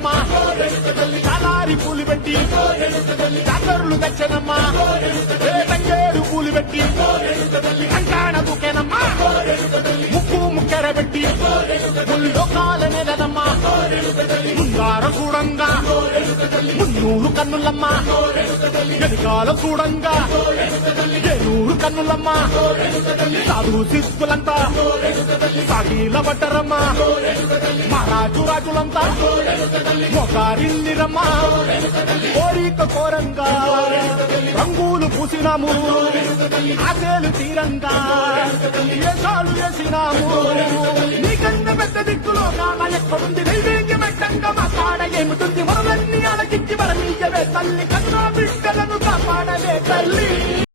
దూకెనమ్మా చాలారి పూలు పెట్టి జాతరులు తెచ్చనమ్మా తంగేడు పూలు పెట్టి కంకాణ దూకెనమ్మా ముక్కు ముక్కెర పెట్టి ముల్లోకాల నెలనమ్మా ముందార చూడంగా మున్నూరు కన్నులమ్మా వెనకాల చూడంగా ఏనూరు కన్నులమ్మా సాధు శిస్తులంతా సాగిల పడ్డరమ్మా మహారాజు రాజులంతా మొగారిల్లిరమ్మా కోరిక కోరంగా రంగులు పూసినాము ఆశలు తీరంగా ఏసాలు వేసినాము నీకన్నా పెద్ద దిక్కులో కాన ఎక్కడుంది నైవేద్యం పెట్టంగా మా కాడ ఏమిటుంది మనలన్నీ అలకించి మరణీయవే తల్లి కన్నా బిడ్డలను కాపాడవే తల్లి